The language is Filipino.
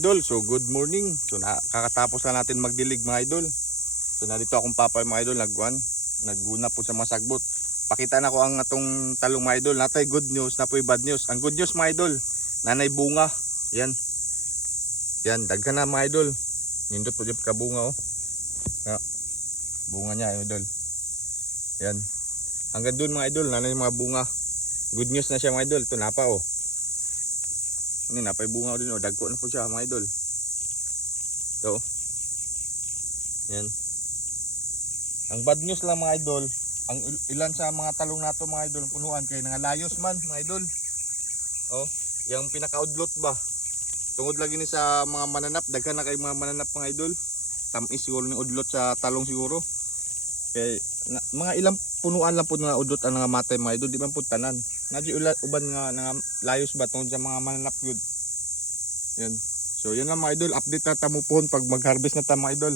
Idol, so good morning. So kakatapos lang natin magdilig mga idol. So narito akong papa mga idol, nagguna po sa mga sagbot. Pakita na ko ang atong talong mga idol. Natay good news, napoy bad news. Ang good news mga idol, nanay bunga. Yan. Yan, daghan na mga idol. Nindot po dyan kabunga oh. Ya, bunga niya idol. Yan. Hanggang dun mga idol, nanay mga bunga. Good news na siya mga idol. Ito napa oh. Ini napay bunga din oh, dagko na po siya mga idol. Ito. Yan. Ang bad news lang mga idol, ang ilan sa mga talong nato mga idol punuan kay nangalayos man mga idol. Oh, yang pinakaudlot ba. Tungod lagi ni sa mga mananap, daghan na kay mga mananap mga idol. Tamis siguro ni udlot sa talong siguro. Kay mga ilang punuan lang po nga udlot ang nga matay mga idol, di man po tanan. Nadyo uban nga layos ba tungod sa mga mananap yun. Yan. So yan lang mga idol, update na tamo pohon pag mag-harvest na ta mga idol.